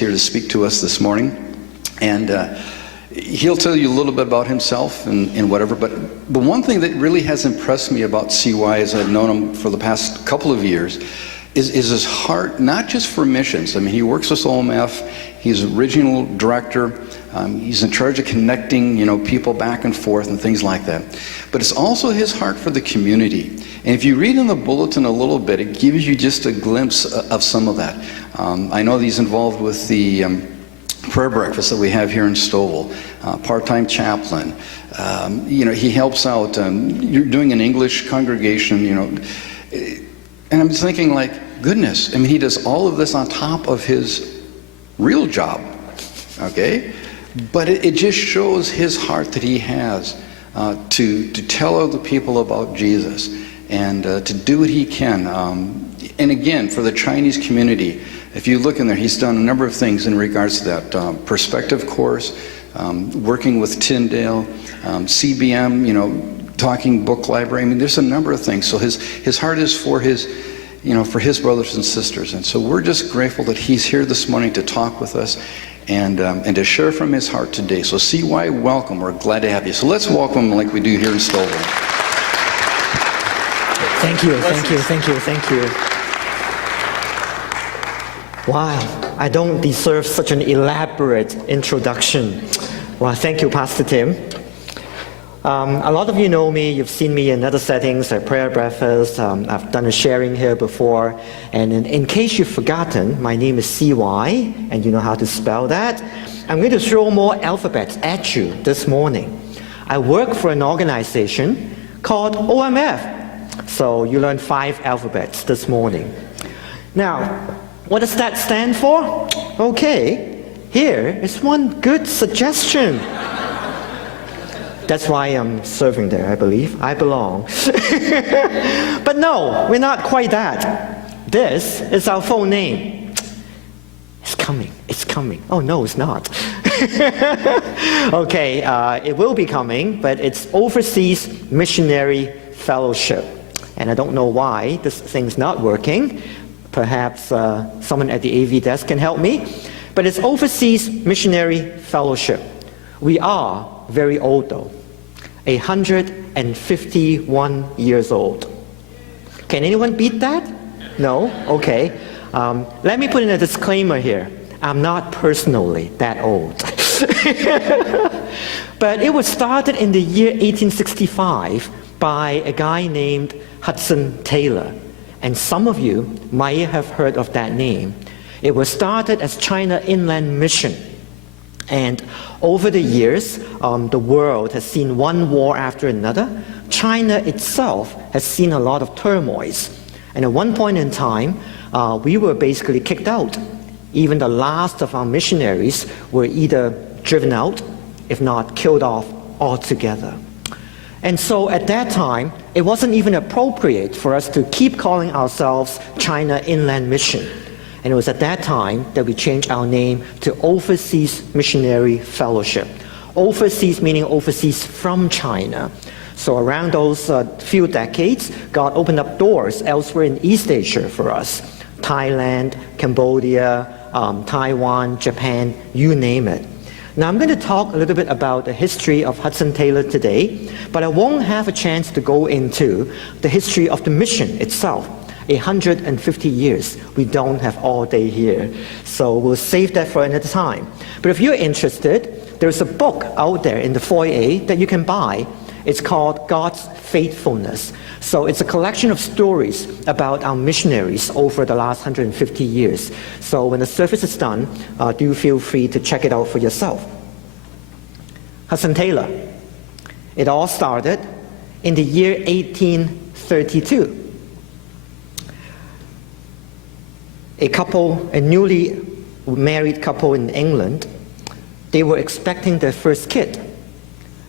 here to speak to us this morning, and he'll tell you a little bit about himself and whatever, but one thing that really has impressed me about CY as I've known him for the past couple of years is his heart, not just for missions. I mean, he works with OMF, he's a regional director, he's in charge of connecting, people back and forth and things like that. But it's also his heart for the community. And if you read in the bulletin a little bit, it gives you just a glimpse of some of that. I know he's involved with the prayer breakfast that we have here in Stouffville, part-time chaplain. He helps out. You're doing an English congregation, and I'm thinking, like, goodness, I mean, he does all of this on top of his real job, okay? But it just shows his heart that he has to tell other people about Jesus and to do what he can. And again, for the Chinese community, if you look in there, he's done a number of things in regards to that perspective course, working with Tyndale, CBM, talking book library. I mean, there's a number of things. So his heart is for his, for his brothers and sisters. And so we're just grateful that he's here this morning to talk with us and to share from his heart today. So CY, welcome. We're glad to have you. So let's welcome him like we do here in Stouffville. Thank you, thank you, thank you, thank you. Wow, I don't deserve such an elaborate introduction. Well, thank you, Pastor Tim. A lot of you know me, you've seen me in other settings at prayer breakfast. I've done a sharing here before. And in case you've forgotten, my name is CY, and you know how to spell that. I'm going to throw more alphabets at you this morning. I work for an organization called OMF. So you learned 5 alphabets this morning. Now, what does that stand for? Okay, here is one good suggestion. That's why I'm serving there, I believe. I belong. But no, we're not quite that. This is our full name. It's coming, it's coming. Oh no, it's not. Okay, it will be coming, but it's Overseas Missionary Fellowship. And I don't know why this thing's not working. Perhaps someone at the AV desk can help me. But it's Overseas Missionary Fellowship. We are very old though. 151 years old. Can anyone beat that? No? Okay. Let me put in a disclaimer here. I'm not personally that old. But it was started in the year 1865 by a guy named Hudson Taylor. And some of you might have heard of that name. It was started as China Inland Mission. And over the years, the world has seen one war after another. China itself has seen a lot of turmoils. And at one point in time, we were basically kicked out. Even the last of our missionaries were either driven out, if not killed off altogether. And so at that time, it wasn't even appropriate for us to keep calling ourselves China Inland Mission. And it was at that time that we changed our name to Overseas Missionary Fellowship. Overseas meaning overseas from China. So around those few decades, God opened up doors elsewhere in East Asia for us. Thailand, Cambodia, Taiwan, Japan, you name it. Now I'm going to talk a little bit about the history of Hudson Taylor today, but I won't have a chance to go into the history of the mission itself. 150 years. We don't have all day here. So we'll save that for another time. But if you're interested, there's a book out there in the foyer that you can buy. It's called God's Faithfulness. So it's a collection of stories about our missionaries over the last 150 years. So when the service is done, do feel free to check it out for yourself. Hudson Taylor. It all started in the year 1832. A newly married couple in England, they were expecting their first kid.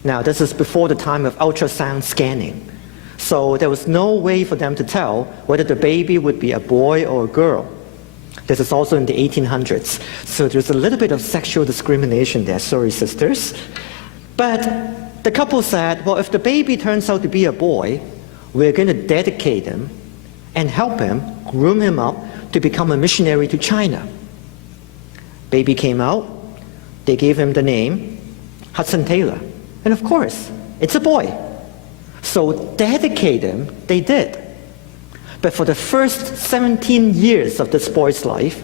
Now, this is before the time of ultrasound scanning. So there was no way for them to tell whether the baby would be a boy or a girl. This is also in the 1800s. So there's a little bit of sexual discrimination there. Sorry, sisters. But the couple said, well, if the baby turns out to be a boy, we're going to dedicate him and help him, groom him up to become a missionary to China. Baby came out. They gave him the name Hudson Taylor. And of course, it's a boy. So dedicate him, they did. But for the first 17 years of this boy's life,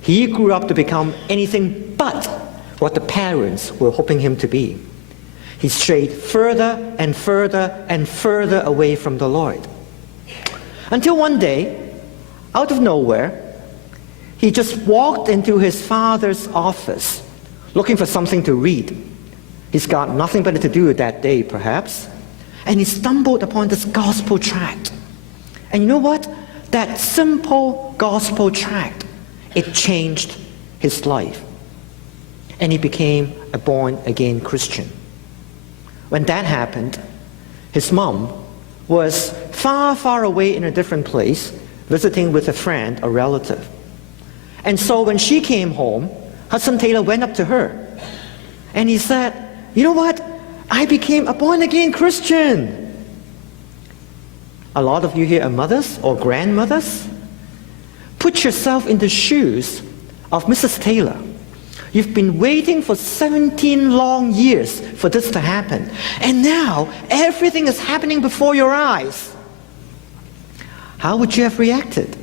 he grew up to become anything but what the parents were hoping him to be. He strayed further and further and further away from the Lord. Until one day, out of nowhere, he just walked into his father's office looking for something to read. He's got nothing better to do that day, perhaps. And he stumbled upon this gospel tract. And you know what? That simple gospel tract, it changed his life. And he became a born-again Christian. When that happened, his mom was far, far away in a different place, visiting with a friend, a relative. And so when she came home, Hudson Taylor went up to her. And he said, you know what? I became a born-again Christian. A lot of you here are mothers or grandmothers. Put yourself in the shoes of Mrs. Taylor. You've been waiting for 17 long years for this to happen. And now, everything is happening before your eyes. How would you have reacted?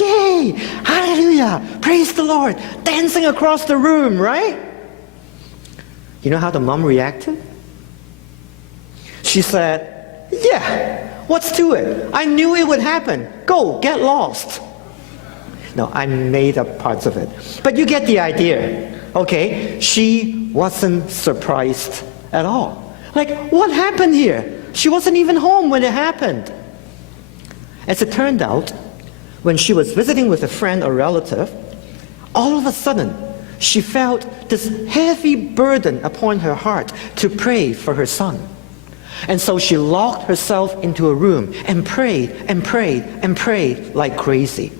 Yay! Hallelujah! Praise the Lord! Dancing across the room, right? You know how the mom reacted? She said, yeah, what's to it? I knew it would happen. Go, get lost. No, I made up parts of it. But you get the idea. Okay, she wasn't surprised at all. Like, what happened here? She wasn't even home when it happened. As it turned out, when she was visiting with a friend or relative, all of a sudden, she felt this heavy burden upon her heart to pray for her son. And so she locked herself into a room and prayed and prayed and prayed like crazy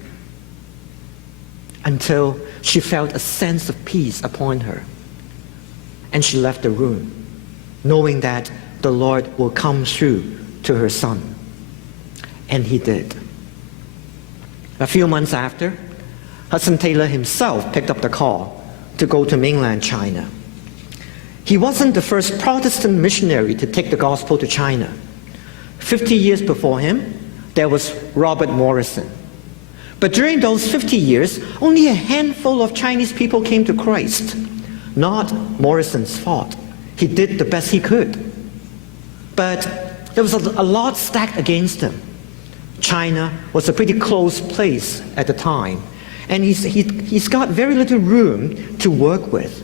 until she felt a sense of peace upon her. And she left the room, knowing that the Lord will come through to her son. And he did. A few months after, Hudson Taylor himself picked up the call to go to mainland China. He wasn't the first Protestant missionary to take the gospel to China. 50 years before him, there was Robert Morrison. But during those 50 years, only a handful of Chinese people came to Christ. Not Morrison's fault. He did the best he could. But there was a lot stacked against him. China was a pretty close place at the time. And he's got very little room to work with.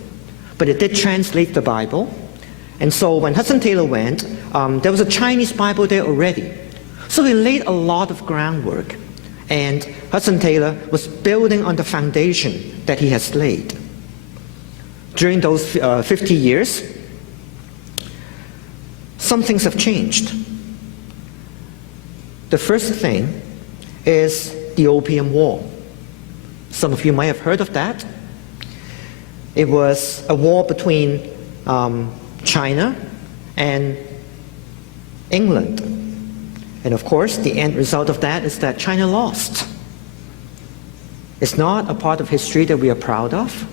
But it did translate the Bible. And so when Hudson Taylor went, there was a Chinese Bible there already. So he laid a lot of groundwork. And Hudson Taylor was building on the foundation that he has laid. During those 50 years, some things have changed. The first thing is the Opium War. Some of you might have heard of that. It was a war between China and England. And of course, the end result of that is that China lost. It's not a part of history that we are proud of.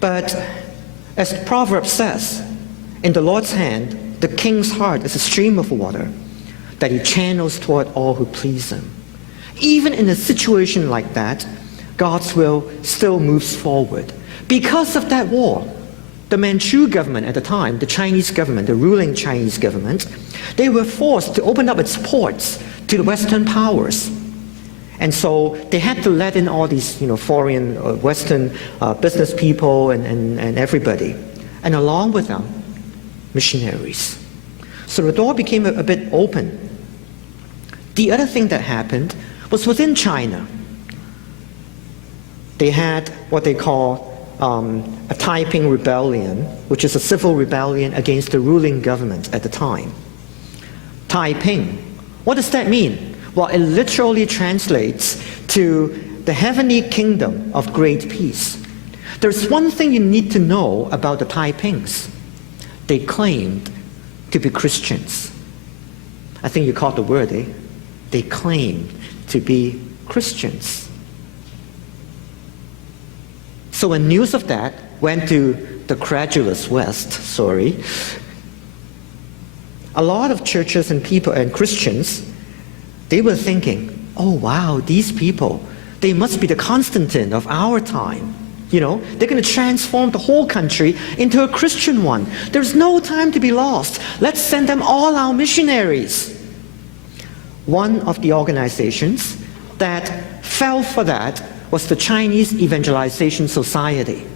But as Proverbs says, in the Lord's hand, the king's heart is a stream of water that he channels toward all who please him. Even in a situation like that, God's will still moves forward. Because of that war, the Manchu government at the time, the Chinese government, the ruling Chinese government, they were forced to open up its ports to the Western powers. And so they had to let in all these foreign, Western business people and everybody. And along with them, missionaries. So the door became a bit open. The other thing that happened was within China. They had what they call a Taiping rebellion, which is a civil rebellion against the ruling government at the time. Taiping, what does that mean? Well, it literally translates to the heavenly kingdom of great peace. There's one thing you need to know about the Taipings. They claimed to be Christians. I think you caught the word, eh? They claimed to be Christians. So when news of that went to the credulous West, a lot of churches and people and Christians, they were thinking, oh wow, these people, they must be the Constantine of our time. You know, they're going to transform the whole country into a Christian one. There's no time to be lost. Let's send them all our missionaries. One of the organizations that fell for that was the Chinese Evangelization Society.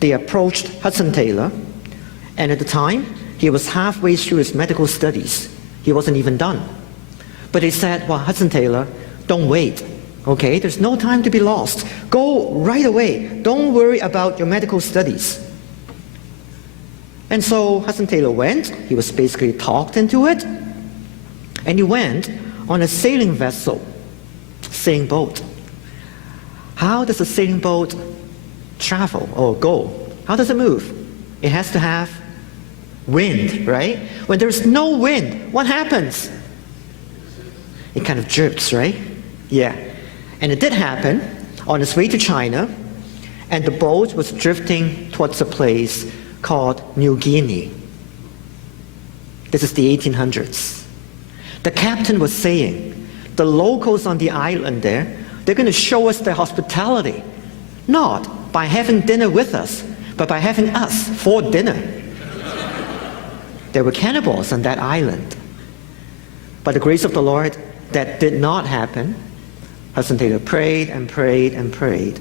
They approached Hudson Taylor, and at the time, he was halfway through his medical studies. He wasn't even done. But they said, well, Hudson Taylor, don't wait. Okay, there's no time to be lost. Go right away. Don't worry about your medical studies. And so Hudson Taylor went. He was basically talked into it. And he went on a sailing vessel, sailing boat. How does a sailing boat travel or go? How does it move? It has to have wind, right? When there's no wind, what happens? It kind of jerks, right? Yeah. And it did happen on its way to China, and the boat was drifting towards a place called New Guinea. This is the 1800s. The captain was saying, the locals on the island there, they're going to show us their hospitality, not by having dinner with us, but by having us for dinner. There were cannibals on that island. By the grace of the Lord, that did not happen. Hudson Taylor prayed and prayed and prayed,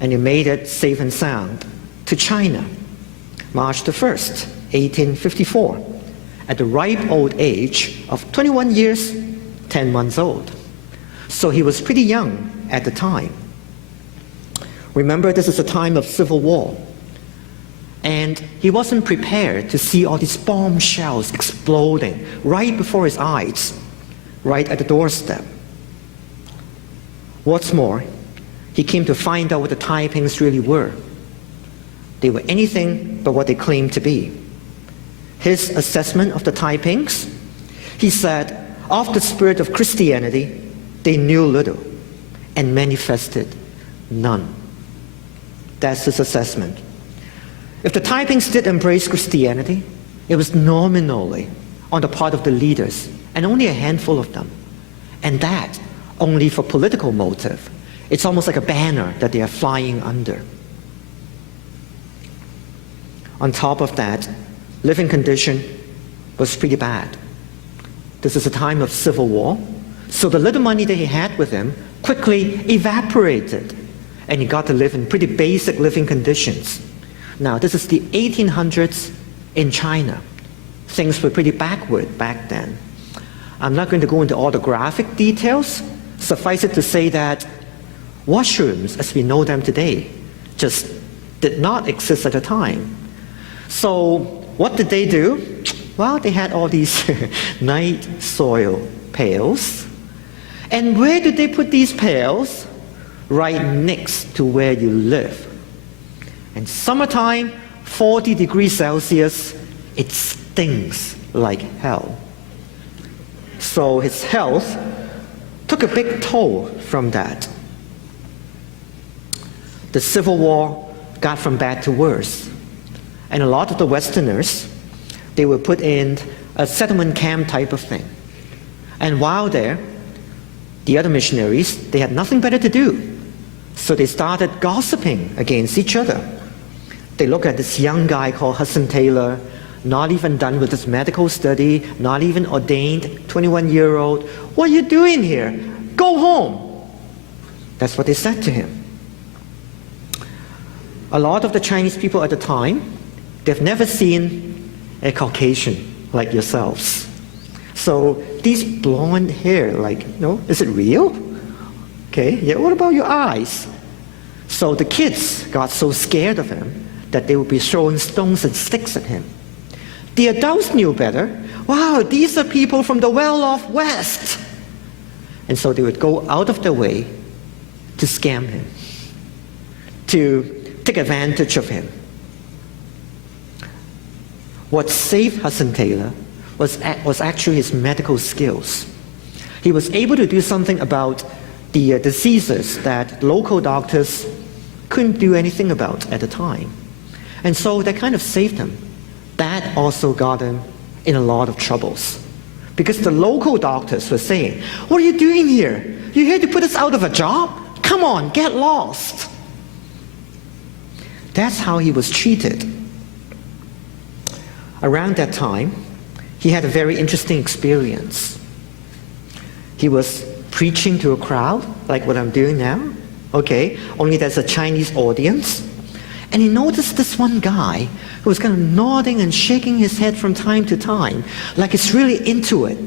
and he made it safe and sound to China, March the 1st, 1854, at the ripe old age of 21 years, 10 months old. So he was pretty young at the time. Remember, this is a time of civil war, and he wasn't prepared to see all these bombshells exploding right before his eyes, right at the doorstep. What's more, he came to find out what the Taipings really were. They were anything but what they claimed to be. His assessment of the Taipings, he said, of the spirit of Christianity, they knew little and manifested none. That's his assessment. If the Taipings did embrace Christianity, it was nominally on the part of the leaders, and only a handful of them. And that only for political motive. It's almost like a banner that they are flying under. On top of that, living condition was pretty bad. This is a time of civil war, so the little money that he had with him quickly evaporated, and he got to live in pretty basic living conditions. Now, this is the 1800s in China. Things were pretty backward back then. I'm not going to go into all the graphic details. Suffice it to say that washrooms, as we know them today, just did not exist at the time. So what did they do? Well, they had all these night soil pails. And where did they put these pails? Right next to where you live. And summertime, 40 degrees Celsius, it stinks like hell. So his health took a big toll from that. The Civil War got from bad to worse. And a lot of the Westerners, they were put in a settlement camp type of thing. And while there, the other missionaries, they had nothing better to do. So they started gossiping against each other. They looked at this young guy called Hudson Taylor, not even done with his medical study, not even ordained, 21-year-old. What are you doing here? Go home. That's what they said to him. A lot of the Chinese people at the time, they've never seen a Caucasian like yourselves. So these blonde hair, like, is it real? Okay, yeah, what about your eyes? So the kids got so scared of him that they would be throwing stones and sticks at him. The adults knew better. Wow, these are people from the well-off West. And so they would go out of their way to scam him, to take advantage of him. What saved Hudson Taylor was actually his medical skills. He was able to do something about the diseases that local doctors couldn't do anything about at the time. And so that kind of saved him. That also got him in a lot of troubles. Because the local doctors were saying, "What are you doing here? You're here to put us out of a job? Come on, get lost." That's how he was treated. Around that time, he had a very interesting experience. He was preaching to a crowd, like what I'm doing now, okay? Only there's a Chinese audience. And he noticed this one guy who was kind of nodding and shaking his head from time to time, like he's really into it.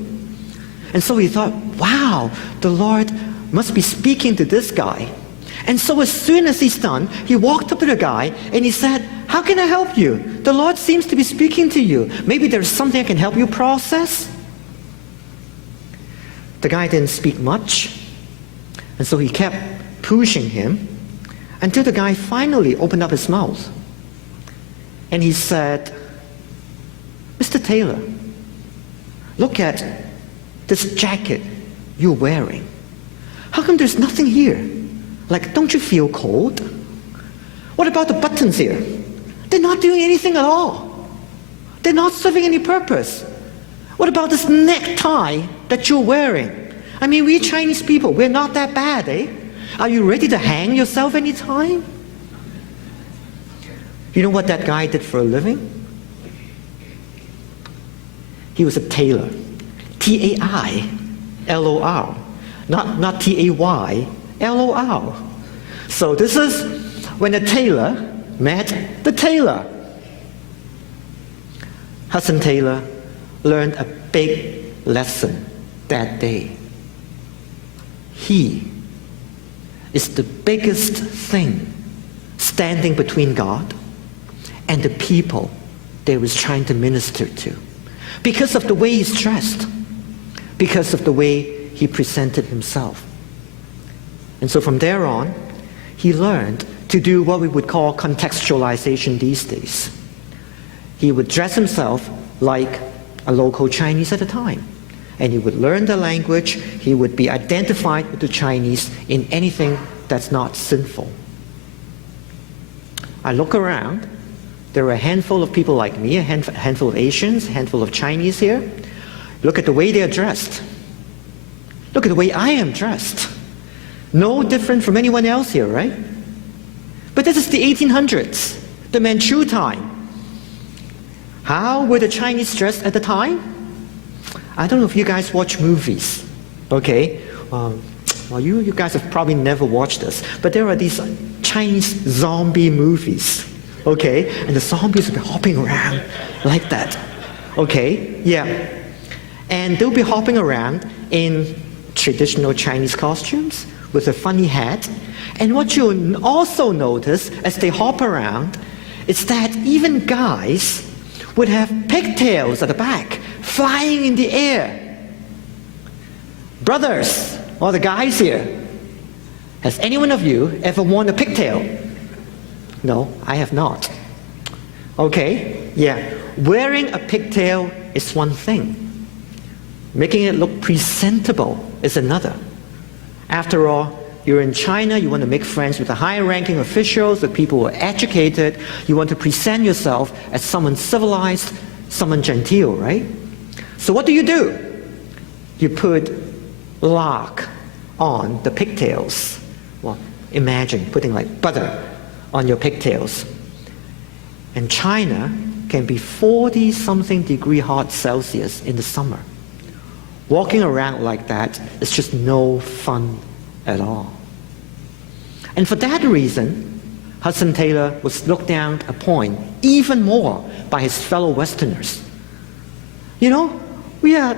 And so he thought, wow, the Lord must be speaking to this guy. And so as soon as he's done, he walked up to the guy and he said, "How can I help you? The Lord seems to be speaking to you. Maybe there's something I can help you process." The guy didn't speak much, and so he kept pushing him until the guy finally opened up his mouth. And he said, "Mr. Taylor, look at this jacket you're wearing. How come there's nothing here? Like, don't you feel cold? What about the buttons here? They're not doing anything at all. They're not serving any purpose. What about this necktie that you're wearing? I mean, we Chinese people, we're not that bad, eh? Are you ready to hang yourself anytime?" You know what that guy did for a living? He was a tailor. T-A-I-L-O-R. Not T-A-Y-L-O-R. So this is when the tailor met the tailor. Hudson Taylor learned a big lesson that day. He is the biggest thing standing between God and the people that he was trying to minister to, because of the way he's dressed, because of the way he presented himself. And so from there on, he learned to do what we would call contextualization these days. He would dress himself like a local Chinese at the time, and he would learn the language. He would be identified with the Chinese in anything that's not sinful. I look around, there are a handful of people like me, a handful of Asians, a handful of Chinese here. Look at the way they are dressed. Look at the way I am dressed. No different from anyone else here, right? But this is the 1800s, the Manchu time. How were the Chinese dressed at the time? I don't know if you guys watch movies, okay? Well, you guys have probably never watched this, but there are these Chinese zombie movies, okay? And the zombies will be hopping around like that, okay? Yeah. And they'll be hopping around in traditional Chinese costumes with a funny hat. And what you'll also notice as they hop around is that even guys would have pigtails at the back, flying in the air. Brothers, or the guys here, has any one of you ever worn a pigtail? No, I have not. Okay, yeah. Wearing a pigtail is one thing. Making it look presentable is another. After all, you're in China, you want to make friends with the higher-ranking officials, the people who are educated. You want to present yourself as someone civilized, someone genteel, right? So what do? You put lard on the pigtails. Well, imagine putting like butter on your pigtails. And China can be 40-something degree hot Celsius in the summer. Walking around like that is just no fun at all. And for that reason, Hudson Taylor was looked down upon even more by his fellow Westerners. You know, we are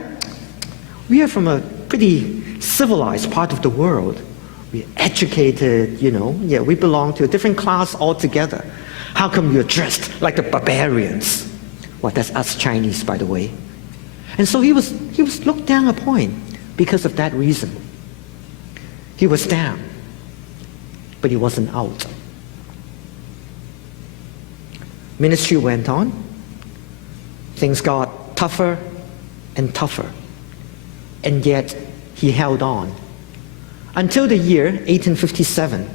from a pretty civilized part of the world. We're educated, you know, yeah, we belong to a different class altogether. How come you're dressed like the barbarians? Well, that's us Chinese, by the way. And so he was looked down upon because of that reason. He was down, but he wasn't out. Ministry went on. Things got tougher and tougher. And yet, he held on. Until the year 1857.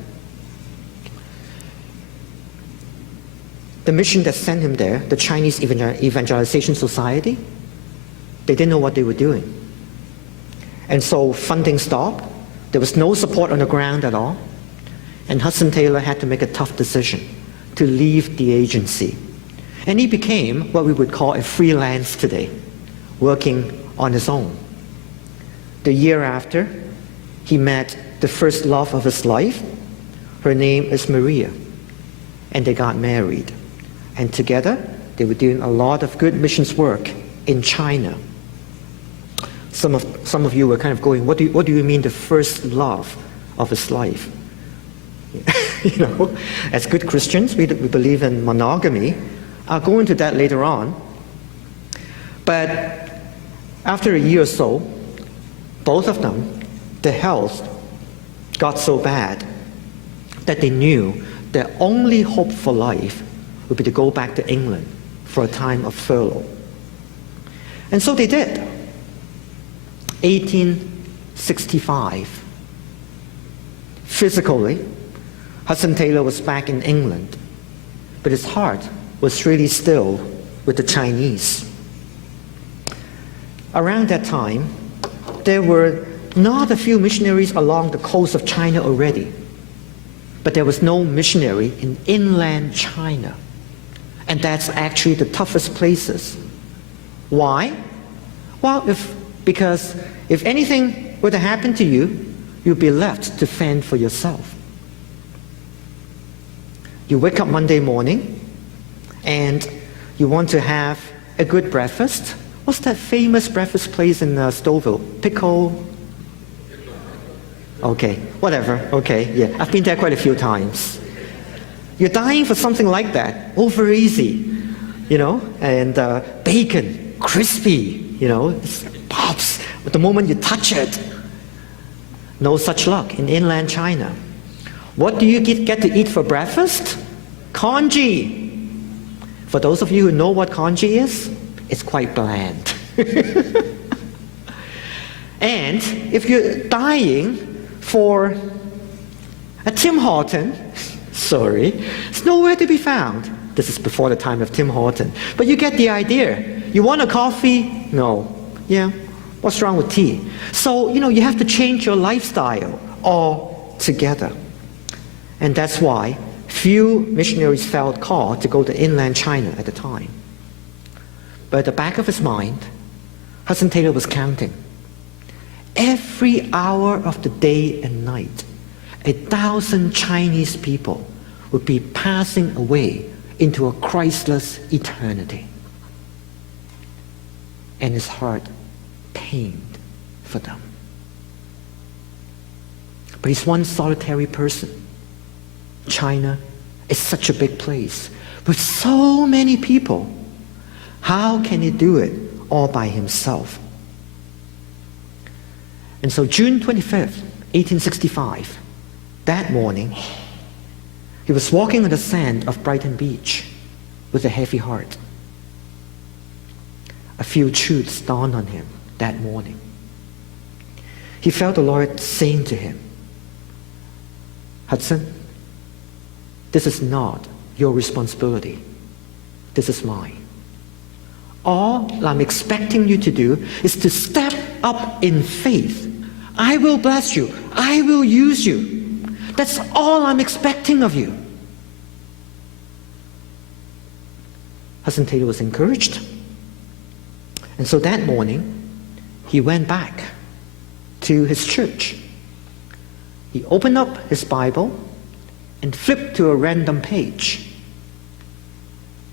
the mission that sent him there, the Chinese Evangelization Society, they didn't know what they were doing. And so funding stopped. There was no support on the ground at all. And Hudson Taylor had to make a tough decision to leave the agency. And he became what we would call a freelance today, working on his own. The year after, he met the first love of his life. Her name is Maria. And they got married. And together, they were doing a lot of good missions work in China. Some of you were kind of going, what do you mean the first love of his life? You know, as good Christians, we believe in monogamy. I'll go into that later on. But after a year or so, both of them, their health got so bad that they knew their only hope for life would be to go back to England for a time of furlough. And so they did. 1865. Physically, Hudson Taylor was back in England, but his heart was really still with the Chinese. Around that time, there were not a few missionaries along the coast of China already, but there was no missionary in inland China. And that's actually the toughest places. Why? Well, because if anything were to happen to you, you'd be left to fend for yourself. You wake up Monday morning and you want to have a good breakfast. What's that famous breakfast place in Stouffville? Pickle? Okay, whatever, okay, yeah. I've been there quite a few times. You're dying for something like that, over easy, you know, and bacon, crispy, you know, it pops but the moment you touch it. No such luck in inland China. What do you get to eat for breakfast? Congee. For those of you who know what congee is, it's quite bland. And if you're dying for a Tim Horton, sorry, it's nowhere to be found. This is before the time of Tim Horton. But you get the idea. You want a coffee? No. Yeah. What's wrong with tea? So, you know, you have to change your lifestyle altogether. And that's why few missionaries felt called to go to inland China at the time. But at the back of his mind, Hudson Taylor was counting. Every hour of the day and night, 1,000 Chinese people would be passing away into a Christless eternity. And his heart pained for them. But he's one solitary person. China is such a big place with so many people. How can he do it all by himself? And so June 25th, 1865, that morning, he was walking on the sand of Brighton Beach with a heavy heart. A few truths dawned on him that morning. He felt the Lord saying to him, Hudson, this is not your responsibility. This is mine. All I'm expecting you to do is to step up in faith. I will bless you. I will use you. That's all I'm expecting of you. Hudson Taylor was encouraged. And so that morning, he went back to his church. He opened up his Bible and flipped to a random page.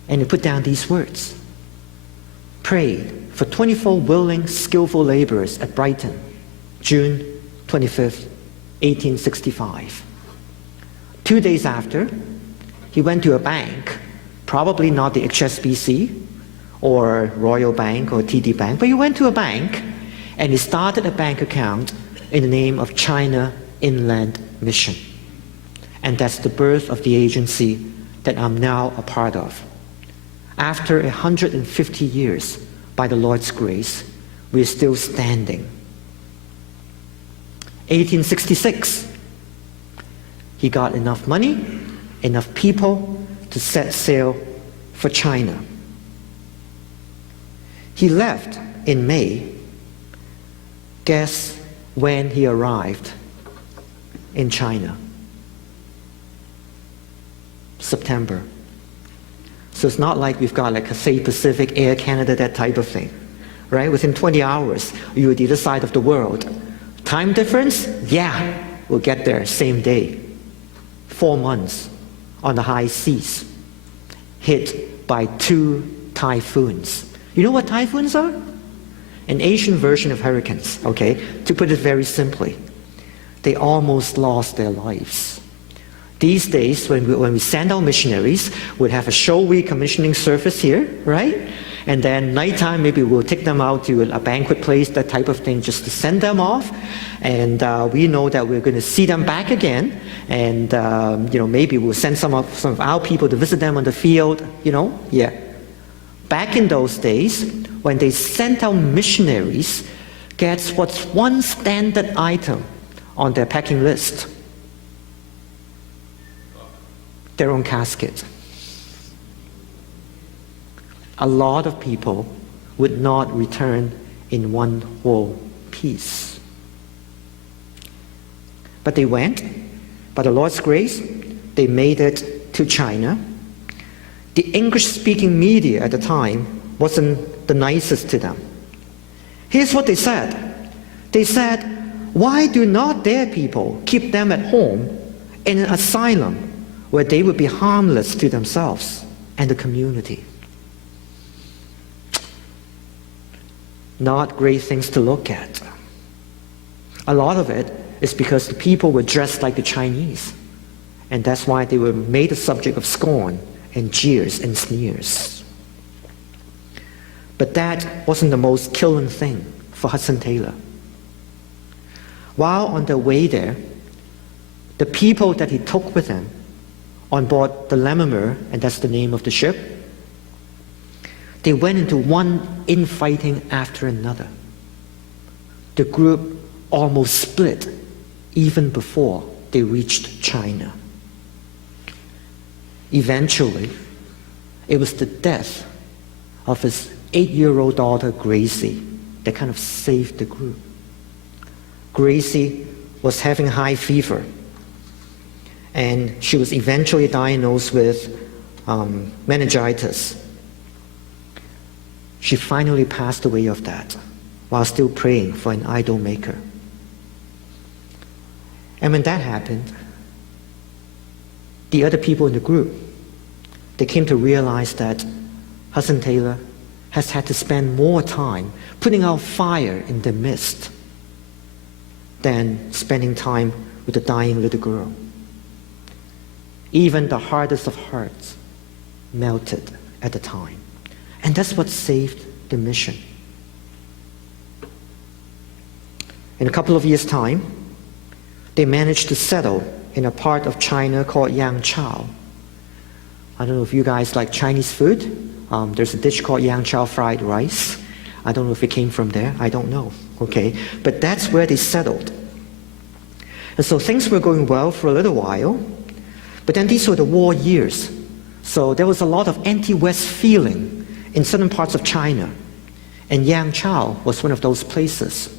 And he put down these words. Prayed for 24 willing, skillful laborers at Brighton, June 25th, 1865. 2 days after, he went to a bank, probably not the HSBC or Royal Bank or TD Bank, but he went to a bank and he started a bank account in the name of China Inland Mission. And that's the birth of the agency that I'm now a part of. After 150 years, by the Lord's grace, we're still standing. 1866, he got enough money, enough people to set sail for China. He left in May. Guess when he arrived in China? September. So it's not like we've got like Cathay Pacific, Air Canada, that type of thing, right? Within 20 hours, you're the other side of the world. Time difference? Yeah, we'll get there same day. 4 months on the high seas, hit by 2 typhoons. You know what typhoons are? An Asian version of hurricanes, okay? To put it very simply, they almost lost their lives. These days, when we send our missionaries, we'll have a show week commissioning service here, right? And then nighttime, maybe we'll take them out to a banquet place, that type of thing, just to send them off. And we know that we're going to see them back again. And maybe we'll send some of our people to visit them on the field. Yeah. Back in those days, when they sent out missionaries, guess what's one standard item on their packing list? Their own casket. A lot of people would not return in one whole piece. But they went. By the Lord's grace, they made it to China. The English-speaking media at the time wasn't the nicest to them. Here's what they said. They said, why do not their people keep them at home in an asylum where they would be harmless to themselves and the community? Not great things to look at. A lot of it is because the people were dressed like the Chinese, and that's why they were made a subject of scorn and jeers and sneers. But that wasn't the most killing thing for Hudson Taylor. While on their way there, the people that he took with him on board the Lemmermuir, and that's the name of the ship, they went into one infighting after another. The group almost split even before they reached China. Eventually, it was the death of his 8-year-old daughter, Gracie, that kind of saved the group. Gracie was having high fever, and she was eventually diagnosed with meningitis. She finally passed away of that while still praying for an idol maker. And when that happened, the other people in the group, they came to realize that Hudson Taylor has had to spend more time putting out fire in their midst than spending time with the dying little girl. Even the hardest of hearts melted at the time. And that's what saved the mission. In a couple of years' time, they managed to settle in a part of China called Yangchao. I don't know if you guys like Chinese food. There's a dish called Yangchao fried rice. I don't know if it came from there. I don't know. Okay, but that's where they settled. And so things were going well for a little while, but then these were the war years. So there was a lot of anti-West feeling in certain parts of China, and Yangchao was one of those places.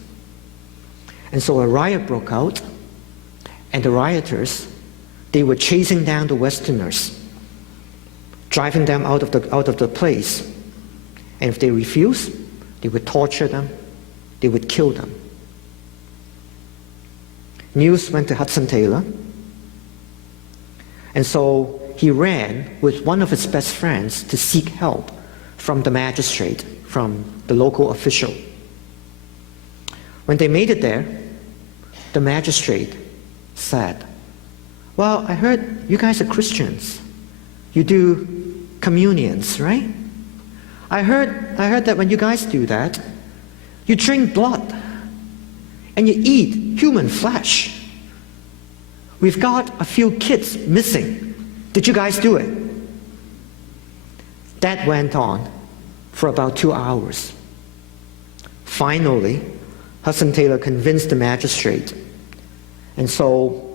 And so a riot broke out, and the rioters, they were chasing down the Westerners, driving them out of the place. And if they refused, they would torture them, they would kill them. News went to Hudson Taylor, and so he ran with one of his best friends to seek help from the magistrate, from the local official. When they made it there, the magistrate said, well, I heard you guys are Christians. You do communions, right? I heard that when you guys do that, you drink blood and you eat human flesh. We've got a few kids missing. Did you guys do it? That went on for about 2 hours. Finally, Hudson Taylor convinced the magistrate. And so,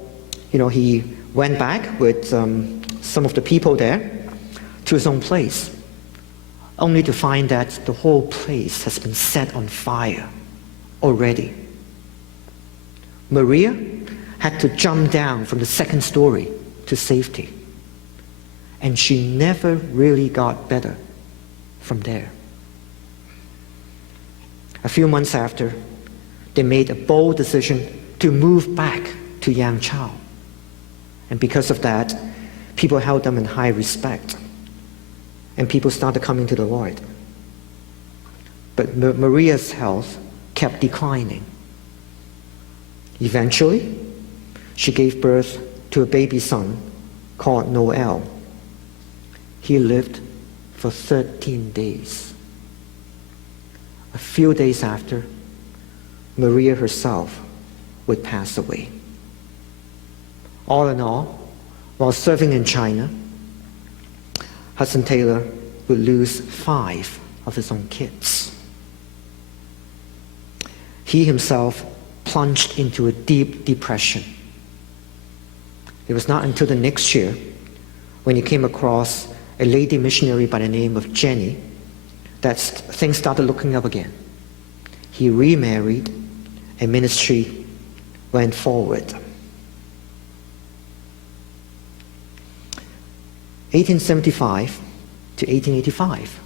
he went back with some of the people there to his own place. only to find that the whole place has been set on fire already. Maria had to jump down from the second story to safety. And she never really got better from there. A few months after, they made a bold decision to move back to Yangzhou. And because of that, people held them in high respect. And people started coming to the Lord. But Maria's health kept declining. Eventually, she gave birth to a baby son called Noel. He lived for 13 days. A few days after, Maria herself would pass away. All in all, while serving in China, Hudson Taylor would lose 5 of his own kids. He himself plunged into a deep depression. It was not until the next year when he came across a lady missionary by the name of Jenny that things started looking up again. He remarried, and ministry went forward. 1875 to 1885,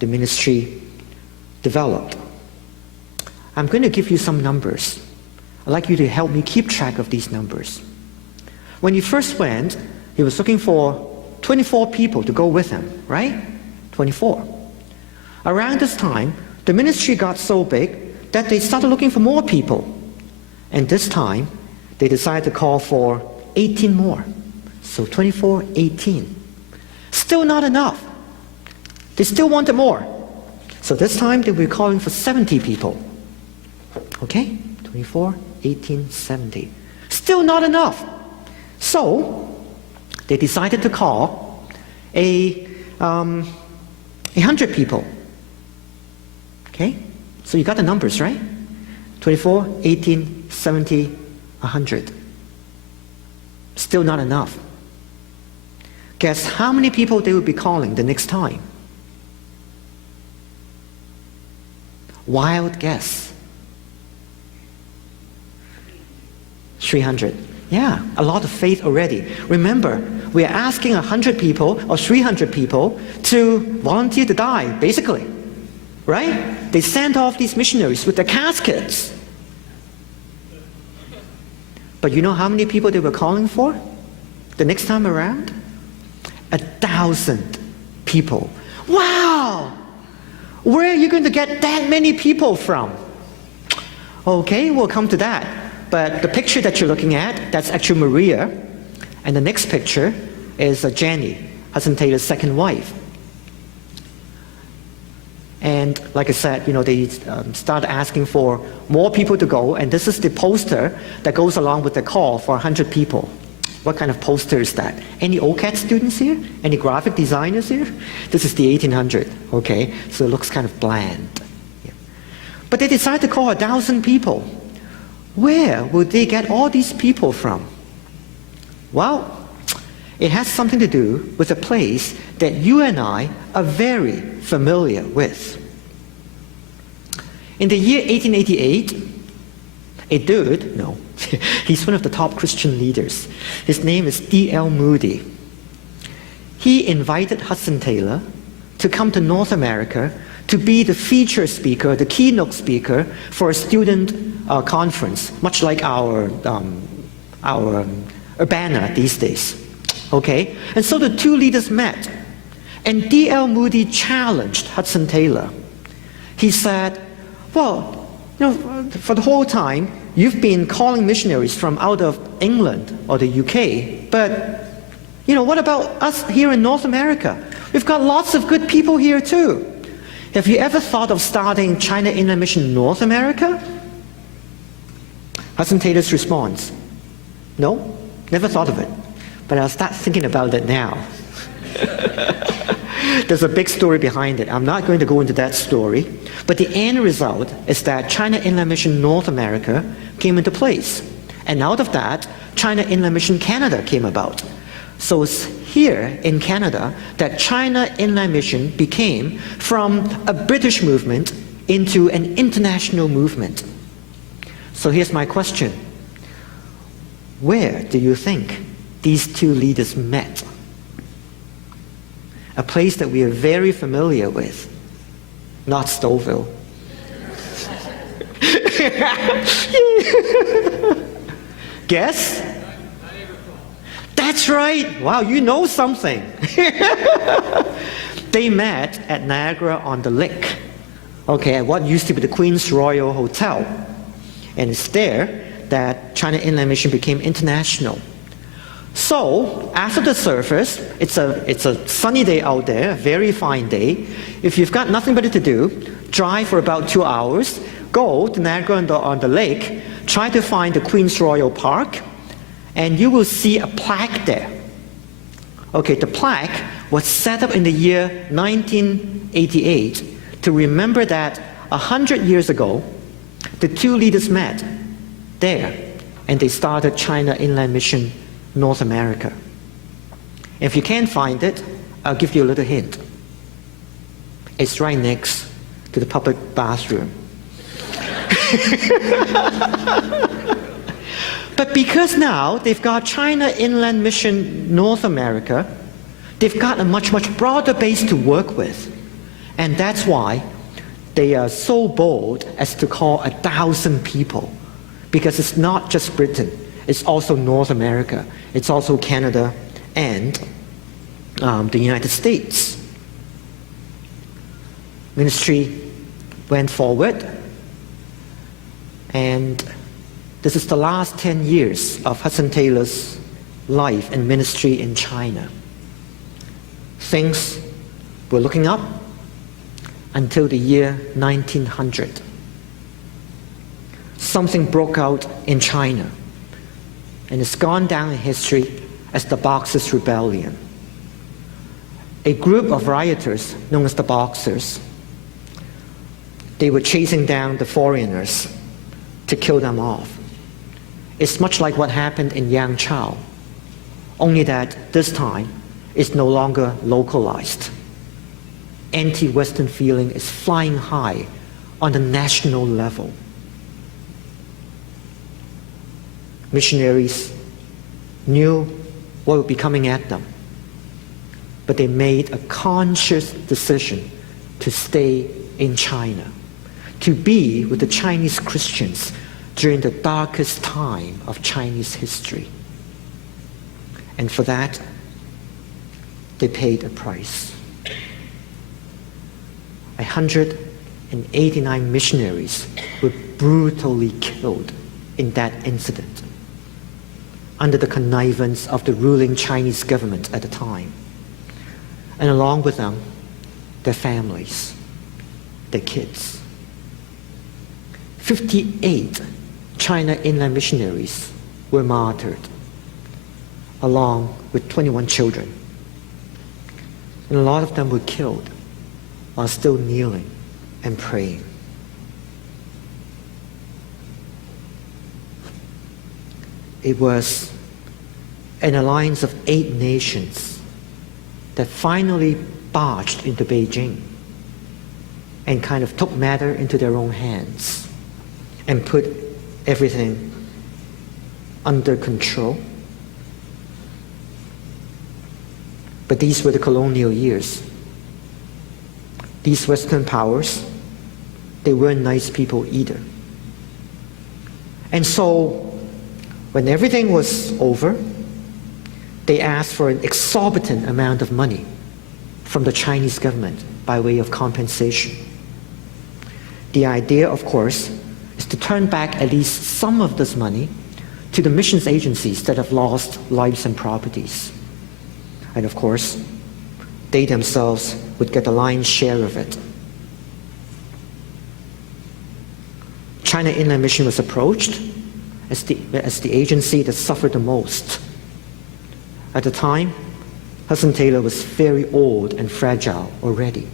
the ministry developed. I'm going to give you some numbers. I'd like you to help me keep track of these numbers. When he first went, he was looking for 24 people to go with him, right? 24. Around this time, the ministry got so big that they started looking for more people. And this time, they decided to call for 18 more. So 24, 18. Still not enough. They still wanted more. So this time, they were calling for 70 people. Okay? 24, 18, 70. Still not enough. So, they decided to call 100 people. Okay? So you got the numbers, right? 24, 18, 70, 100. Still not enough. Guess how many people they would be calling the next time? Wild guess. 300. Yeah, a lot of faith already. Remember, we are asking 100 people or 300 people to volunteer to die, basically. Right? They sent off these missionaries with their caskets. But you know how many people they were calling for the next time around? 1,000 people. Wow! Where are you going to get that many people from? Okay, we'll come to that. But the picture that you're looking at, that's actually Maria. And the next picture is Jenny, Hudson Taylor's second wife. And like I said, they started asking for more people to go. And this is the poster that goes along with the call for 100 people. What kind of poster is that? Any OCAT students here? Any graphic designers here? This is the 1800, okay? So it looks kind of bland. Yeah. But they decided to call 1,000 people. Where would they get all these people from? Well, it has something to do with a place that you and I are very familiar with. In the year 1888, a dude, no, he's one of the top Christian leaders. His name is D.L. Moody. He invited Hudson Taylor to come to North America to be the feature speaker, the keynote speaker for a student conference, much like our Urbana these days. Okay? And so the two leaders met. And D.L. Moody challenged Hudson Taylor. He said, well, for the whole time, you've been calling missionaries from out of England or the UK, but, what about us here in North America? We've got lots of good people here too. Have you ever thought of starting China Inland Mission North America? Hudson Taylor's response, no, never thought of it, but I'll start thinking about it now. There's a big story behind it. I'm not going to go into that story, but the end result is that China Inland Mission North America came into place. And out of that, China Inland Mission Canada came about. So it's here in Canada that China Inland Mission became from a British movement into an international movement. So here's my question. Where do you think these two leaders met? A place that we are very familiar with, not Stouffville. Guess? That's right. Wow, you know something. They met at Niagara-on-the-Lake, okay, at what used to be the Queen's Royal Hotel. And it's there that China Inland Mission became international. So, after the service, it's a sunny day out there, a very fine day. If you've got nothing better to do, drive for about 2 hours, go to Niagara-on-the-Lake, try to find the Queen's Royal Park, and you will see a plaque there. Okay, the plaque was set up in the year 1988 to remember that 100 years ago, the two leaders met there, and they started China Inland Mission North America. If you can't find it, I'll give you a little hint. It's right next to the public bathroom. But because now they've got China Inland Mission North America, they've got a much, much broader base to work with. And that's why they are so bold as to call 1,000 people. Because it's not just Britain, it's also North America, it's also Canada and the United States. Ministry went forward, and this is the last 10 years of Hudson Taylor's life and ministry in China. Things were looking up until the year 1900. Something broke out in China, and it's gone down in history as the Boxers' Rebellion. A group of rioters known as the Boxers, they were chasing down the foreigners to kill them off. It's much like what happened in Yangzhou, only that this time it's no longer localized. Anti-Western feeling is flying high on the national level. Missionaries knew what would be coming at them, but they made a conscious decision to stay in China, to be with the Chinese Christians during the darkest time of Chinese history. And for that, they paid a price. 189 missionaries were brutally killed in that incident, under the connivance of the ruling Chinese government at the time. And along with them, their families, their kids. 58 China Inland missionaries were martyred, along with 21 children. And a lot of them were killed while still kneeling and praying. It was an alliance of 8 nations that finally barged into Beijing and kind of took matter into their own hands and put everything under control. But these were the colonial years. These Western powers, they weren't nice people either. And so, when everything was over, they asked for an exorbitant amount of money from the Chinese government by way of compensation. The idea, of course, is to turn back at least some of this money to the missions agencies that have lost lives and properties. And of course, they themselves would get the lion's share of it. China Inland Mission was approached as the agency that suffered the most. At the time, Hudson Taylor was very old and fragile already.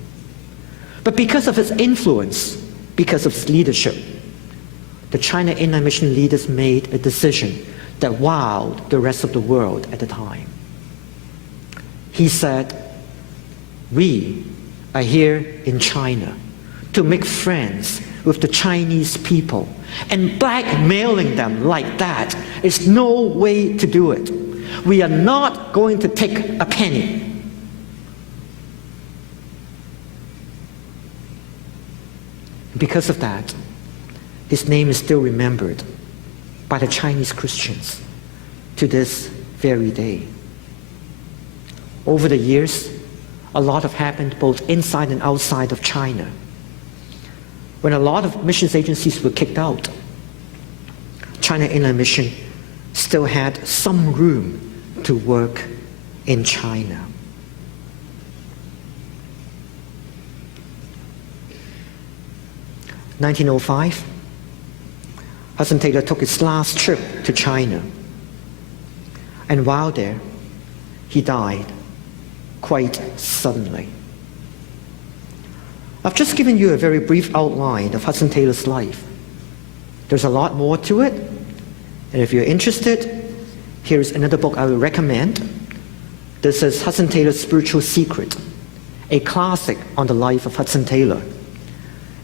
But because of his influence, because of his leadership, the China Inland Mission leaders made a decision that wowed the rest of the world at the time. He said, we are here in China to make friends with the Chinese people, and blackmailing them like that is no way to do it. We are not going to take a penny. Because of that, his name is still remembered by the Chinese Christians to this very day. Over the years, a lot have happened both inside and outside of China. When a lot of missions agencies were kicked out, China Inland Mission still had some room to work in China. In 1905, Hudson Taylor took his last trip to China. And while there, he died quite suddenly. I've just given you a very brief outline of Hudson Taylor's life. There's a lot more to it, and if you're interested, here's another book I would recommend. This is Hudson Taylor's Spiritual Secret, a classic on the life of Hudson Taylor.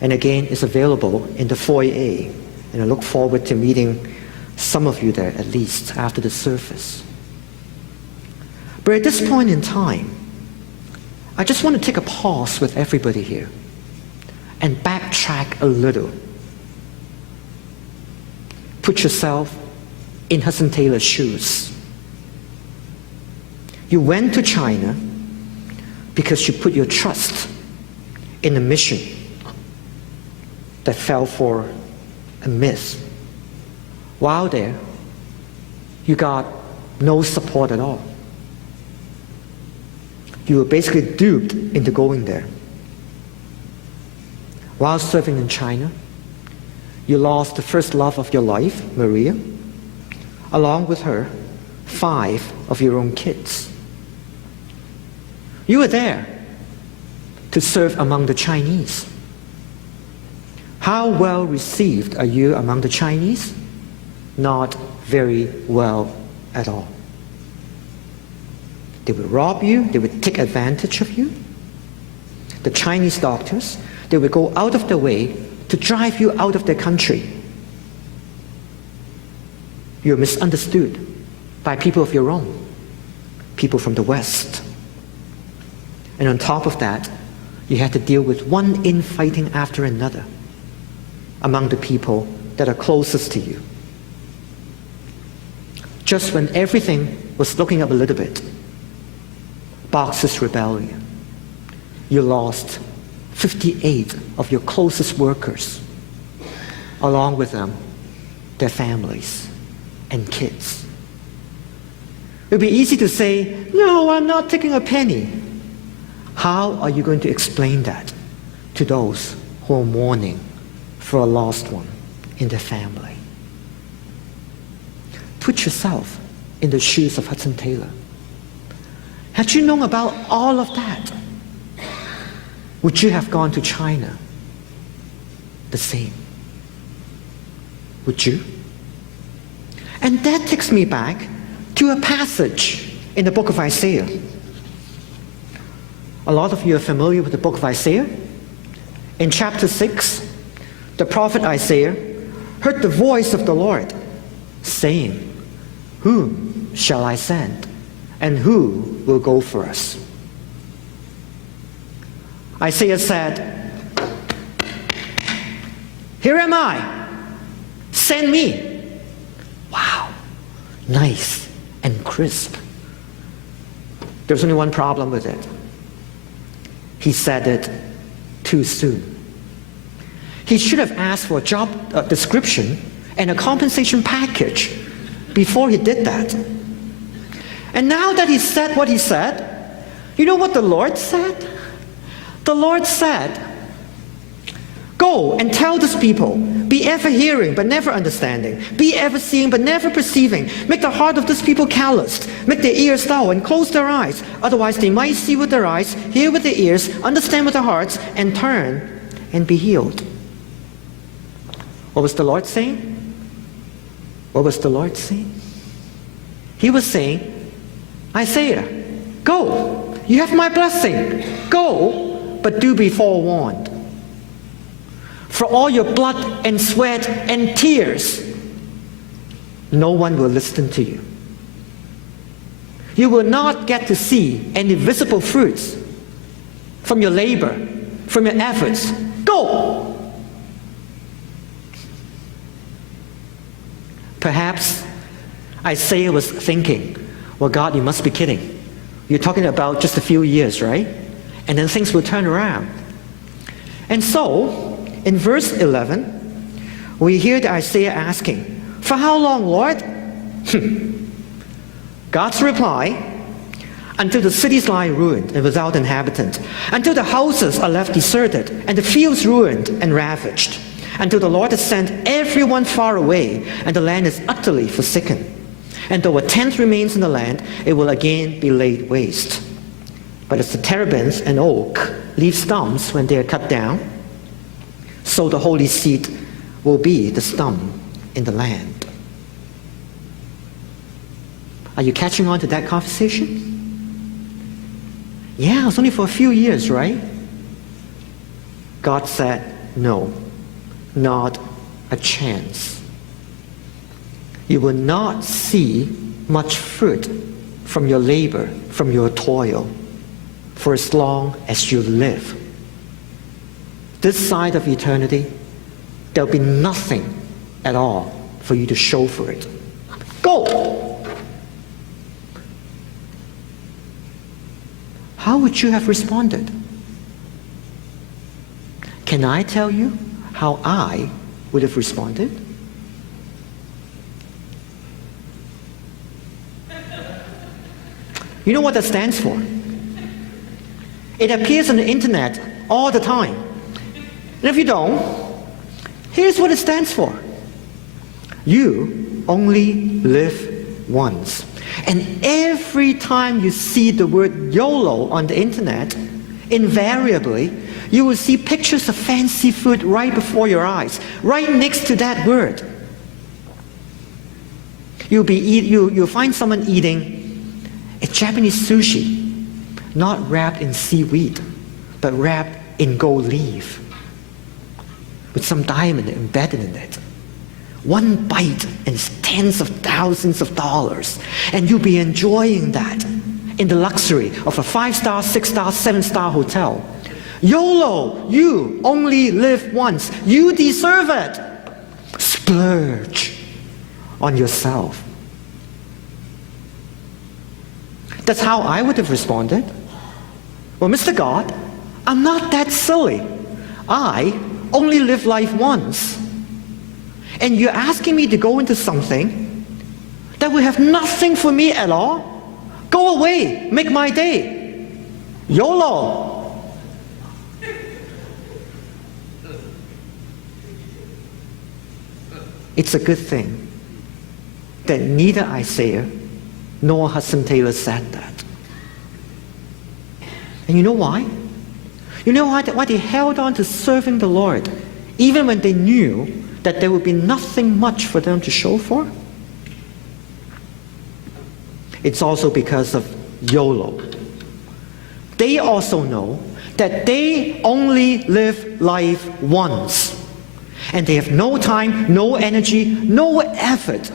And again, it's available in the foyer, and I look forward to meeting some of you there, at least after the service. But at this point in time, I just want to take a pause with everybody here and backtrack a little. Put yourself in Hudson Taylor's shoes. You went to China because you put your trust in a mission that fell for a myth. While there, you got no support at all. You were basically duped into going there. While serving in China, you lost the first love of your life, Maria, along with her, 5 of your own kids. You were there to serve among the Chinese. How well received are you among the Chinese? Not very well at all. They would rob you, they would take advantage of you. The Chinese doctors, they would go out of their way to drive you out of their country. You're misunderstood by people of your own, people from the West. And on top of that, you had to deal with one infighting after another among the people that are closest to you. Just when everything was looking up a little bit, Boxer's Rebellion, you lost 58 of your closest workers, along with them, their families and kids. It would be easy to say, no, I'm not taking a penny. How are you going to explain that to those who are mourning for a lost one in their family? Put yourself in the shoes of Hudson Taylor. Had you known about all of that, would you have gone to China the same? Would you? And that takes me back to a passage in the book of Isaiah. A lot of you are familiar with the book of Isaiah. In chapter 6, the prophet Isaiah heard the voice of the Lord saying, "Whom shall I send? And who will go for us?" Isaiah said, "Here am I, send me." Wow, nice and crisp. There's only one problem with it. He said it too soon. He should have asked for a job description and a compensation package before he did that. And now that he said what he said, you know what the Lord said? The Lord said, "Go and tell this people, be ever hearing but never understanding, be ever seeing but never perceiving. Make the heart of this people calloused, make their ears dull and close their eyes. Otherwise they might see with their eyes, hear with their ears, understand with their hearts, and turn and be healed." What was the Lord saying? What was the Lord saying? He was saying, "Isaiah, Go. You have my blessing. Go, but do be forewarned. For all your blood and sweat and tears, no one will listen to you. You will not get to see any visible fruits from your labor, from your efforts. Go! Perhaps Isaiah was thinking, well, God, you must be kidding. You're talking about just a few years, right? And then things will turn around. And so, in verse 11, we hear Isaiah asking, for how long, Lord? God's reply, until the cities lie ruined and without inhabitant, until the houses are left deserted and the fields ruined and ravaged, until the Lord has sent everyone far away and the land is utterly forsaken. And though a tenth remains in the land, it will again be laid waste. But as the terebinth and oak leave stumps when they are cut down, so the holy seed will be the stump in the land. Are you catching on to that conversation? Yeah, it's only for a few years, right? God said, no, not a chance. You will not see much fruit from your labor, from your toil, for as long as you live. This side of eternity, there'll be nothing at all for you to show for it. Go! How would you have responded? Can I tell you how I would have responded? You know what that stands for? It appears on the internet all the time. And if you don't, here's what it stands for. You only live once. And every time you see the word YOLO on the internet, invariably, you will see pictures of fancy food right before your eyes, right next to that word. You'll find someone eating a Japanese sushi, not wrapped in seaweed, but wrapped in gold leaf, with some diamond embedded in it. One bite and it's tens of thousands of dollars, and you'll be enjoying that in the luxury of a 5-star, 6-star, 7-star hotel. YOLO, you only live once. You deserve it. Splurge on yourself. That's how I would have responded. Well, Mr. God, I'm not that silly. I only live life once. And you're asking me to go into something that will have nothing for me at all? Go away, make my day. YOLO. It's a good thing that neither Isaiah nor Hudson Taylor said that. And you know why? You know why they held on to serving the Lord, even when they knew that there would be nothing much for them to show for? It's also because of YOLO. They also know that they only live life once. And they have no time, no energy, no effort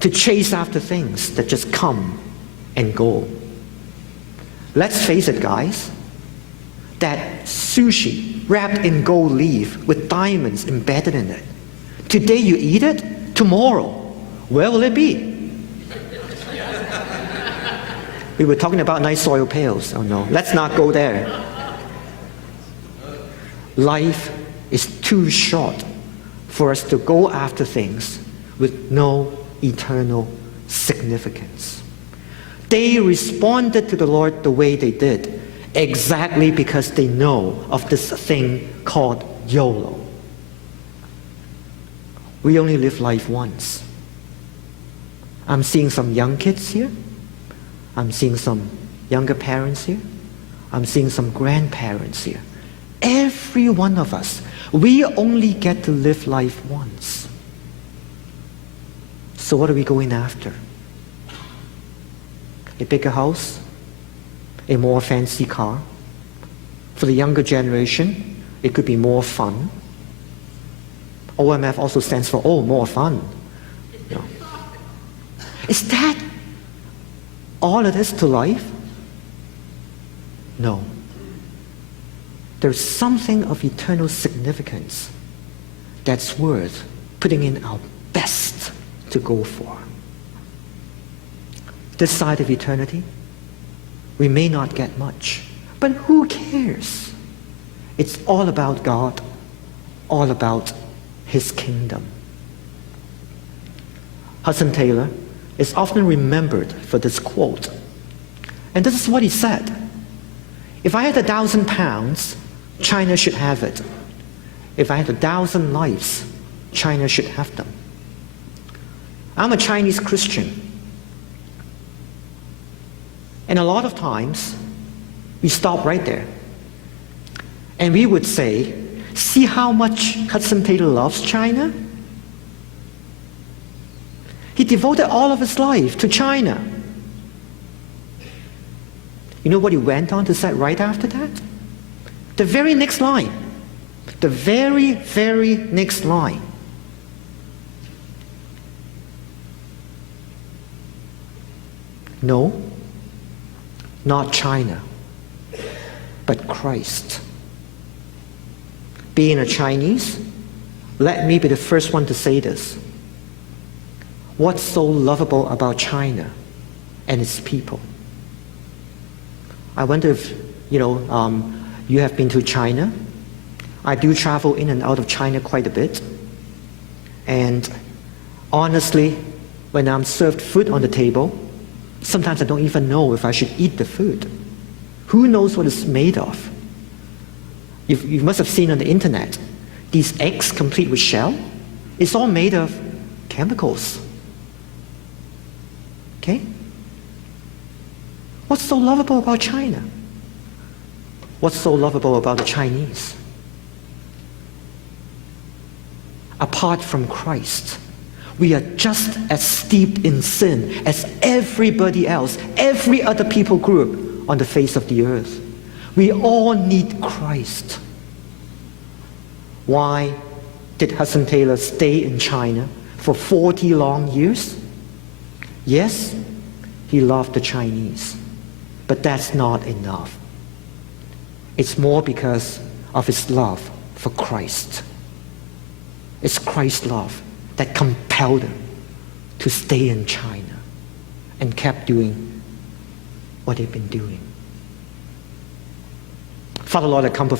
to chase after things that just come and go. Let's face it, guys. That sushi wrapped in gold leaf with diamonds embedded in it. Today you eat it, tomorrow, where will it be? We were talking about nice soil pails. Oh no, let's not go there. Life is too short for us to go after things with no eternal significance. They responded to the Lord the way they did, exactly because they know of this thing called YOLO. We only live life once. I'm seeing some young kids here. I'm seeing some younger parents here. I'm seeing some grandparents here. Every one of us, we only get to live life once. So what are we going after? A bigger house, a more fancy car. For the younger generation, it could be more fun. OMF also stands for, oh, more fun. No. Is that all it is to life? No. There's something of eternal significance that's worth putting in our best to go for. This side of eternity, we may not get much, but who cares? It's all about God, all about His kingdom. Hudson Taylor is often remembered for this quote. And this is what he said: if I had 1,000 pounds, China should have it. If I had 1,000 lives, China should have them. I'm a Chinese Christian. And a lot of times, we stop right there. And we would say, see how much Hudson Taylor loves China? He devoted all of his life to China. You know what he went on to say right after that? The very next line. The very, very next line. No, not China, but Christ. Being a Chinese, let me be the first one to say this. What's so lovable about China and its people? I wonder if, you have been to China. I do travel in and out of China quite a bit. And honestly, when I'm served food on the table, sometimes I don't even know if I should eat the food. Who knows what it's made of? You must have seen on the internet, these eggs complete with shell, it's all made of chemicals. Okay? What's so lovable about China? What's so lovable about the Chinese? Apart from Christ, we are just as steeped in sin as everybody else, every other people group on the face of the earth. We all need Christ. Why did Hudson Taylor stay in China for 40 long years? Yes, he loved the Chinese, but that's not enough. It's more because of his love for Christ. It's Christ's love that compelled him to stay in China and kept doing what they've been doing. Father, Lord, I come before